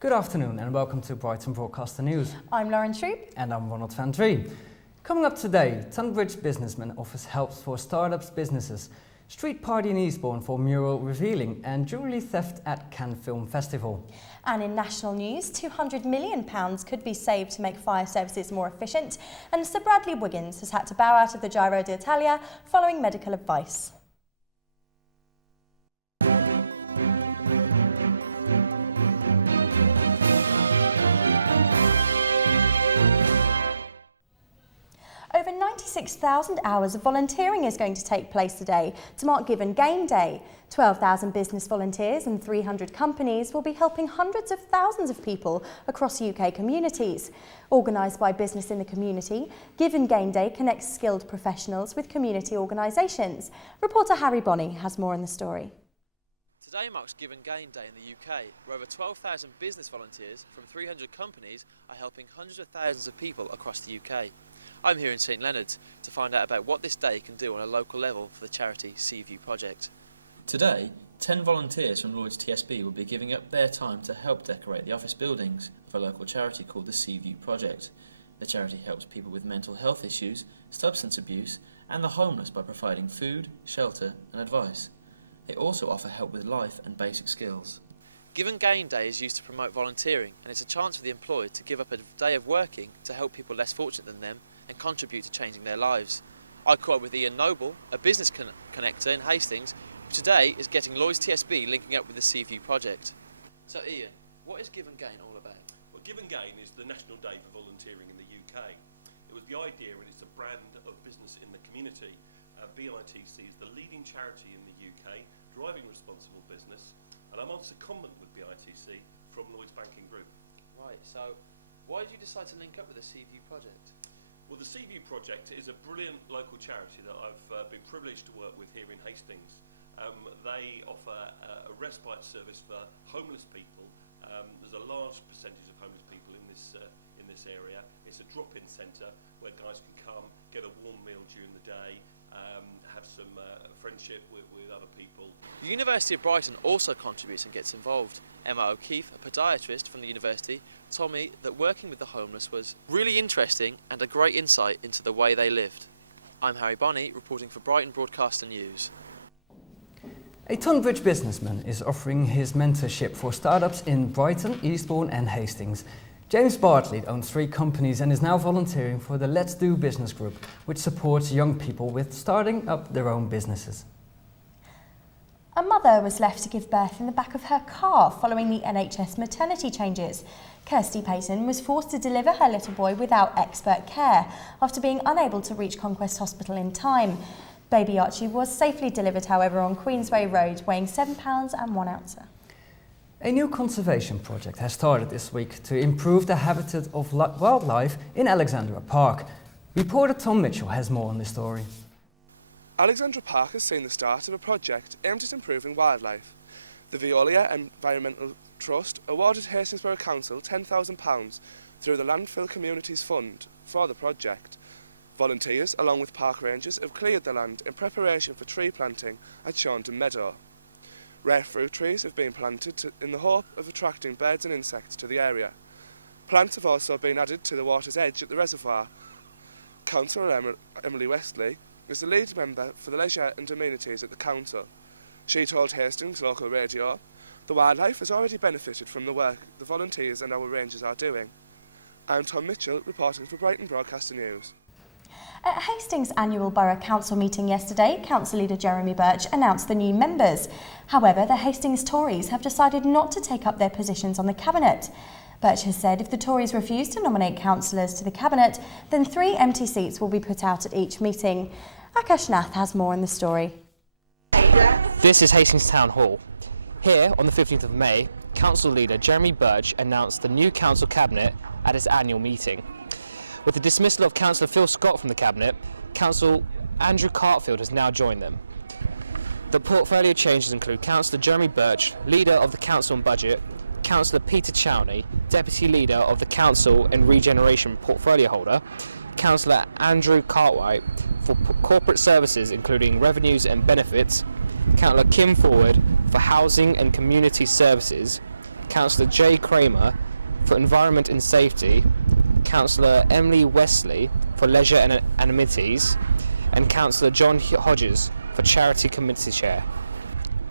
Good afternoon and welcome to Brighton Broadcaster News. I'm Troup. And I'm Ronald van Drie. Coming up today, Tunbridge businessman offers help for startups businesses, street party in Eastbourne for mural revealing and jewellery theft at Cannes Film Festival. And in national news, £200 million could be saved to make fire services more efficient, and Sir Bradley Wiggins has had to bow out of the Giro d'Italia following medical advice. Over 96,000 hours of volunteering is going to take place today to mark Give and Gain Day. 12,000 business volunteers and 300 companies will be helping hundreds of thousands of people across UK communities. Organised by Business in the Community, Give and Gain Day connects skilled professionals with community organisations. Reporter Harry Bonney has more on the story. Today marks Give and Gain Day in the UK, where over 12,000 business volunteers from 300 companies are helping hundreds of thousands of people across the UK. I'm here in St Leonard's to find out about what this day can do on a local level for the charity Seaview Project. Today, 10 volunteers from Lloyds TSB will be giving up their time to help decorate the office buildings of a local charity called the Seaview Project. The charity helps people with mental health issues, substance abuse and the homeless by providing food, shelter and advice. They also offer help with life and basic skills. Give and Gain Day is used to promote volunteering, and it's a chance for the employed to give up a day of working to help people less fortunate than them and contribute to changing their lives. I caught up with Ian Noble, a business connector in Hastings, who today is getting Lloyds TSB linking up with the Seaview Project. So Ian, what is Give and Gain all about? Well, Give and Gain is the National Day for Volunteering in the UK. It was the idea, and it's a brand of business in the community. BITC is the leading charity in the UK, driving responsible business, and I'm on secondment with BITC from Lloyds Banking Group. Right, so why did you decide to link up with the Seaview Project? Well, the Seaview Project is a brilliant local charity that I've been privileged to work with here in Hastings. They offer a respite service for homeless people. There's a large percentage of homeless people in this area. It's a drop-in centre where guys can come, get a warm meal during the day, have some friendship with other people. The University of Brighton also contributes and gets involved. Emma O'Keefe, a podiatrist from the university, told me that working with the homeless was really interesting and a great insight into the way they lived. I'm Harry Bonney, reporting for Brighton Broadcaster News. A Tunbridge businessman is offering his mentorship for startups in Brighton, Eastbourne and Hastings. James Bartlett owns 3 companies and is now volunteering for the Let's Do business group, which supports young people with starting up their own businesses. A mother was left to give birth in the back of her car following the NHS maternity changes. Kirsty Payton was forced to deliver her little boy without expert care after being unable to reach Conquest Hospital in time. Baby Archie was safely delivered, however, on Queensway Road, weighing 7 pounds and 1 ounce. A new conservation project has started this week to improve the habitat of wildlife in Alexandra Park. Reporter Tom Mitchell has more on this story. Alexandra Park has seen the start of a project aimed at improving wildlife. The Veolia Environmental Trust awarded Hastings Council £10,000 through the Landfill Communities Fund for the project. Volunteers, along with park rangers, have cleared the land in preparation for tree planting at Shaunton Meadow. Rare fruit trees have been planted in the hope of attracting birds and insects to the area. Plants have also been added to the water's edge at the reservoir. Councillor Emily Westley is the lead member for the leisure and amenities at the council. She told Hastings Local Radio, "The wildlife has already benefited from the work the volunteers and our rangers are doing." I'm Tom Mitchell, reporting for Brighton Broadcaster News. At Hastings' annual Borough Council meeting yesterday, Council Leader Jeremy Birch announced the new members. However, the Hastings Tories have decided not to take up their positions on the Cabinet. Birch has said if the Tories refuse to nominate councillors to the Cabinet, then 3 empty seats will be put out at each meeting. Akash Nath has more on the story. This is Hastings Town Hall. Here, on the 15th of May, Council Leader Jeremy Birch announced the new Council Cabinet at his annual meeting. With the dismissal of Councillor Phil Scott from the Cabinet, Councillor Andrew Cartfield has now joined them. The portfolio changes include Councillor Jeremy Birch, Leader of the Council on Budget, Councillor Peter Chowney, Deputy Leader of the Council and Regeneration Portfolio Holder, Councillor Andrew Cartwright for Corporate Services including Revenues and Benefits, Councillor Kim Forward for Housing and Community Services, Councillor Jay Kramer for Environment and Safety, Councillor Emily Wesley for Leisure and Amenities, and Councillor John Hodges for Charity Committee Chair.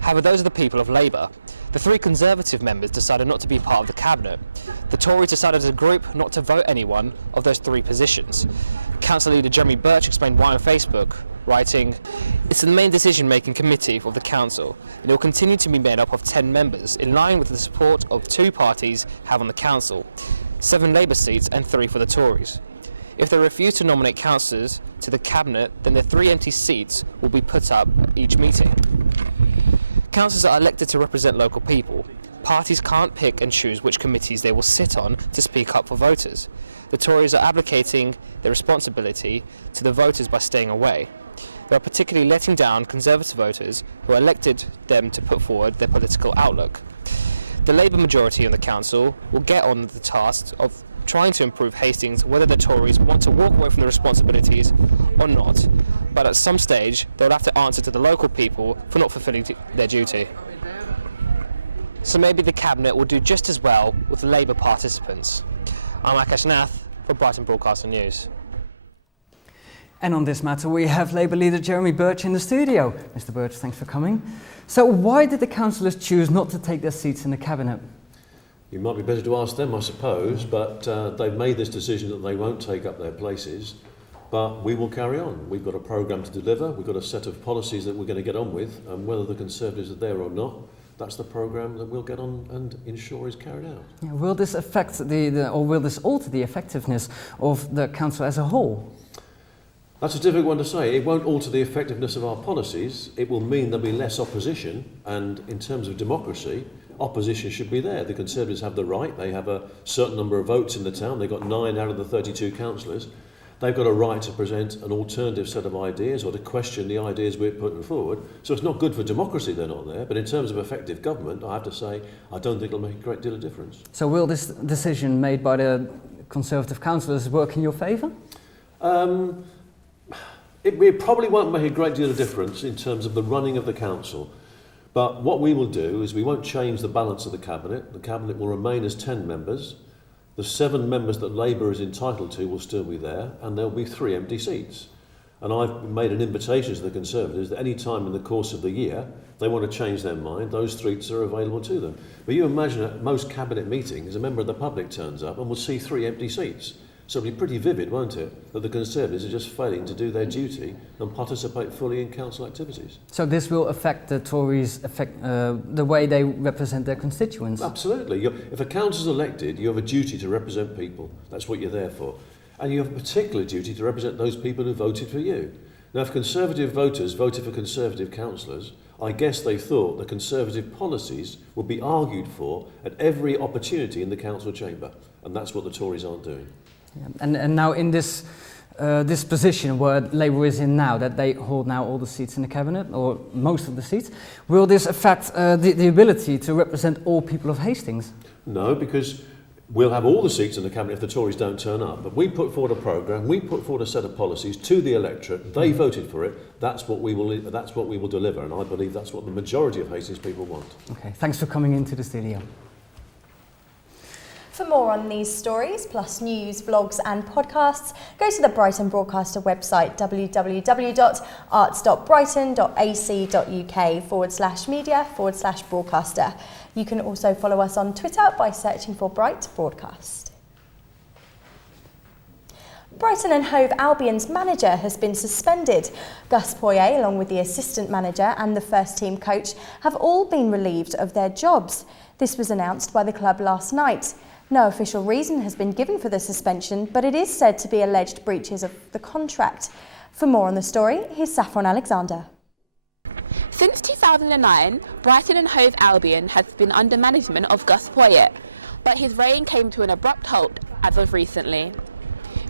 However, those are the people of Labour. The three Conservative members decided not to be part of the Cabinet. The Tories decided as a group not to vote anyone of those three positions. Council Leader Jeremy Birch explained why on Facebook, writing, "It's the main decision-making committee of the Council, and it will continue to be made up of 10 members, in line with the support of two parties have on the Council, 7 Labour seats and 3 for the Tories. If they refuse to nominate councillors to the Cabinet, then the 3 empty seats will be put up at each meeting." Councillors are elected to represent local people. Parties can't pick and choose which committees they will sit on to speak up for voters. The Tories are abdicating their responsibility to the voters by staying away. They are particularly letting down Conservative voters who elected them to put forward their political outlook. The Labour majority on the Council will get on the task of trying to improve Hastings whether the Tories want to walk away from the responsibilities or not, but at some stage they'll have to answer to the local people for not fulfilling their duty. So maybe the Cabinet will do just as well with the Labour participants. I'm Akash Nath for Brighton Broadcaster News. And on this matter, we have Labour leader Jeremy Birch in the studio. Mr. Birch, thanks for coming. So why did the councillors choose not to take their seats in the Cabinet? You might be better to ask them, I suppose, but they've made this decision that they won't take up their places, but we will carry on. We've got a programme to deliver, we've got a set of policies that we're going to get on with, and whether the Conservatives are there or not, that's the programme that we'll get on and ensure is carried out. Yeah, will this affect or will this alter the effectiveness of the council as a whole? That's a difficult one to say. It won't alter the effectiveness of our policies. It will mean there'll be less opposition, and in terms of democracy, opposition should be there. The Conservatives have the right. They have a certain number of votes in the town. They've got 9 out of the 32 councillors. They've got a right to present an alternative set of ideas or to question the ideas we're putting forward. So it's not good for democracy they're not there, but in terms of effective government, I have to say, I don't think it'll make a great deal of difference. So will this decision made by the Conservative councillors work in your favour? It probably won't make a great deal of difference in terms of the running of the council. But what we will do is we won't change the balance of the Cabinet. The Cabinet will remain as 10 members. The 7 members that Labour is entitled to will still be there, and there'll be 3 empty seats. And I've made an invitation to the Conservatives that any time in the course of the year they want to change their mind, those seats are available to them. But you imagine at most Cabinet meetings, a member of the public turns up and will see 3 empty seats. So it'll be pretty vivid, won't it, that the Conservatives are just failing to do their duty and participate fully in council activities. So this will affect the Tories, the way they represent their constituents? Absolutely. If a council's elected, you have a duty to represent people. That's what you're there for. And you have a particular duty to represent those people who voted for you. Now, if Conservative voters voted for Conservative councillors, I guess they thought the Conservative policies would be argued for at every opportunity in the council chamber. And that's what the Tories aren't doing. Yeah. And now in this position where Labour is in now, that they hold now all the seats in the Cabinet, or most of the seats, will this affect the ability to represent all people of Hastings? No, because we'll have all the seats in the Cabinet if the Tories don't turn up. But we put forward a programme, we put forward a set of policies to the electorate, they voted for it, that's what we will deliver, and I believe that's what the majority of Hastings people want. Okay, thanks for coming into the studio. For more on these stories, plus news, vlogs and podcasts, go to the Brighton Broadcaster website, www.arts.brighton.ac.uk/media/broadcaster. You can also follow us on Twitter by searching for Bright Broadcast. Brighton and Hove Albion's manager has been suspended. Gus Poyet, along with the assistant manager and the first team coach, have all been relieved of their jobs. This was announced by the club last night. No official reason has been given for the suspension, but it is said to be alleged breaches of the contract. For more on the story, here's Saffron Alexander. Since 2009, Brighton and Hove Albion has been under management of Gus Poyet, but his reign came to an abrupt halt as of recently.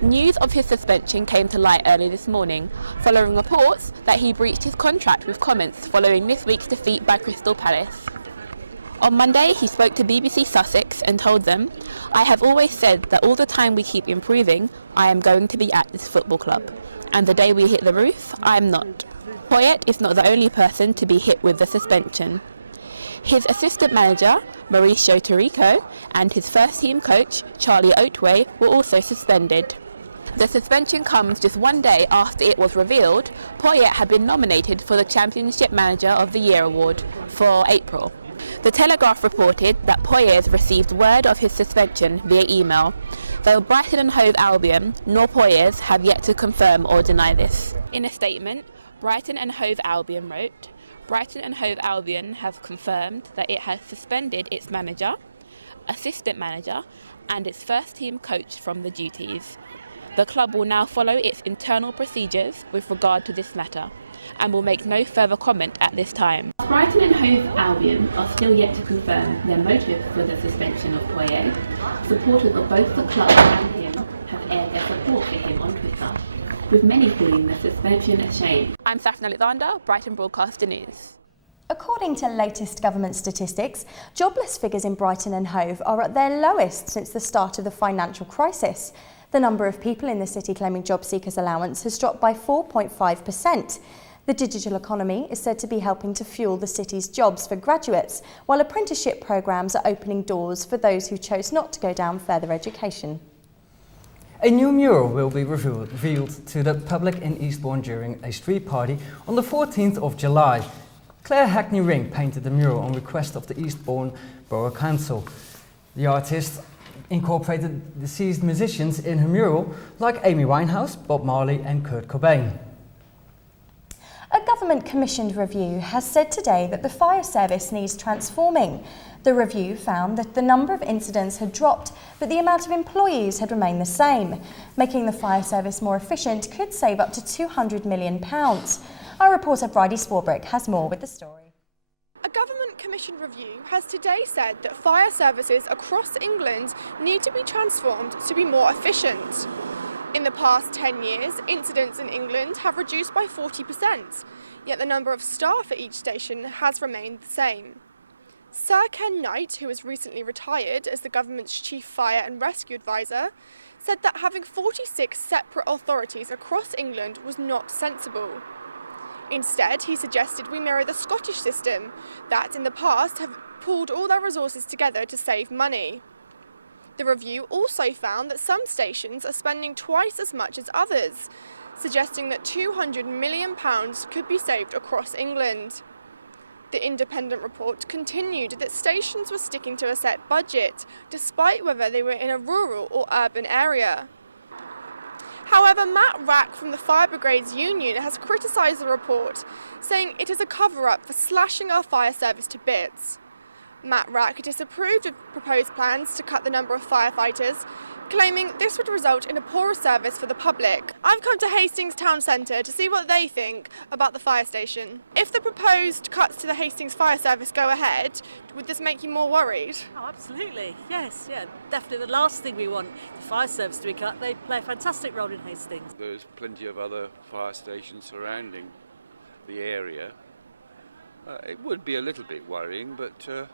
News of his suspension came to light early this morning, following reports that he breached his contract with comments following this week's defeat by Crystal Palace. On Monday, he spoke to BBC Sussex and told them, "I have always said that all the time we keep improving, I am going to be at this football club. And the day we hit the roof, I am not." Poyet is not the only person to be hit with the suspension. His assistant manager, Mauricio Tarico, and his first-team coach, Charlie Oatway, were also suspended. The suspension comes just one day after it was revealed Poyet had been nominated for the Championship Manager of the Year award for April. The Telegraph reported that Poyet received word of his suspension via email, though Brighton and Hove Albion nor Poyet have yet to confirm or deny this. In a statement, Brighton and Hove Albion wrote, Brighton and Hove Albion have confirmed that it has suspended its manager, assistant manager, and its first-team coach from the duties. The club will now follow its internal procedures with regard to this matter and will make no further comment at this time. Brighton and Hove Albion are still yet to confirm their motive for the suspension of Poyet. Supporters of both the club and him have aired their support for him on Twitter, with many calling the suspension a shame. I'm Safin Alexander, Brighton Broadcaster News. According to latest government statistics, jobless figures in Brighton and Hove are at their lowest since the start of the financial crisis. The number of people in the city claiming job seekers allowance has dropped by 4.5%. The digital economy is said to be helping to fuel the city's jobs for graduates, while apprenticeship programmes are opening doors for those who chose not to go down further education. A new mural will be revealed to the public in Eastbourne during a street party on the 14th of July. Claire Hackney Ring painted the mural on request of the Eastbourne Borough Council. The artist incorporated deceased musicians in her mural, like Amy Winehouse, Bob Marley and Kurt Cobain. A government-commissioned review has said today that the fire service needs transforming. The review found that the number of incidents had dropped, but the amount of employees had remained the same. Making the fire service more efficient could save up to £200 million. Our reporter Bridie Swarbrick has more with the story. A government-commissioned review has today said that fire services across England need to be transformed to be more efficient. In the past 10 years, incidents in England have reduced by 40%, yet the number of staff at each station has remained the same. Sir Ken Knight, who has recently retired as the government's chief fire and rescue advisor, said that having 46 separate authorities across England was not sensible. Instead, he suggested we mirror the Scottish system that, in the past, have pooled all their resources together to save money. The review also found that some stations are spending twice as much as others, suggesting that £200 million could be saved across England. The independent report continued that stations were sticking to a set budget, despite whether they were in a rural or urban area. However, Matt Rack from the Fire Brigades Union has criticised the report, saying it is a cover-up for slashing our fire service to bits. Matt Rack disapproved of proposed plans to cut the number of firefighters, claiming this would result in a poorer service for the public. I've come to Hastings Town Centre to see what they think about the fire station. If the proposed cuts to the Hastings fire service go ahead, would this make you more worried? Oh, absolutely. Yes, definitely the last thing we want, the fire service to be cut. They play a fantastic role in Hastings. There's plenty of other fire stations surrounding the area. It would be a little bit worrying, but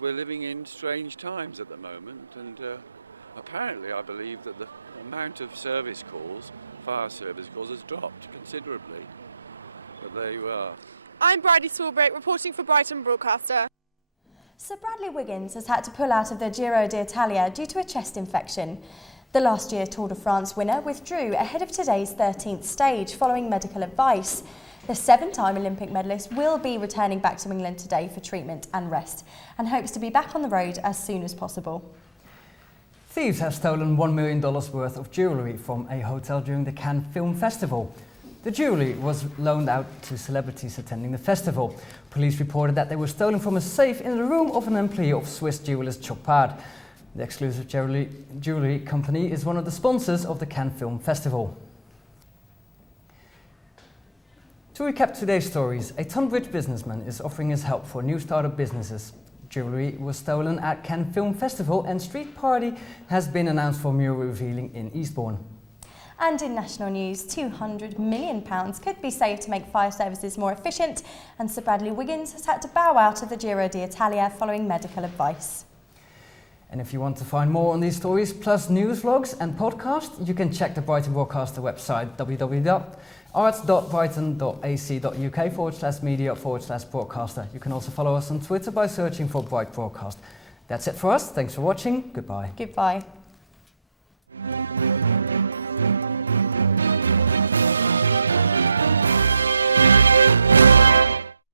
we're living in strange times at the moment, and apparently I believe that the amount of service calls, fire service calls, has dropped considerably. But there you are. I'm Bridie Swarbrick, reporting for Brighton Broadcaster. Sir Bradley Wiggins has had to pull out of the Giro d'Italia due to a chest infection. The last year Tour de France winner withdrew ahead of today's 13th stage following medical advice. The 7-time Olympic medalist will be returning back to England today for treatment and rest and hopes to be back on the road as soon as possible. Thieves have stolen $1 million worth of jewellery from a hotel during the Cannes Film Festival. The jewellery was loaned out to celebrities attending the festival. Police reported that they were stolen from a safe in the room of an employee of Swiss jewellers Chopard. The exclusive jewellery company is one of the sponsors of the Cannes Film Festival. To recap today's stories, a Tunbridge businessman is offering his help for new startup businesses. Jewellery was stolen at Cannes Film Festival and street party has been announced for mural revealing in Eastbourne. And in national news, £200 million could be saved to make fire services more efficient, and Sir Bradley Wiggins has had to bow out of the Giro d'Italia following medical advice. And if you want to find more on these stories, plus news vlogs and podcasts, you can check the Brighton Broadcaster website, www.arts.brighton.ac.uk/media/broadcaster. You can also follow us on Twitter by searching for Bright Broadcast. That's it for us. Thanks for watching. Goodbye. Goodbye.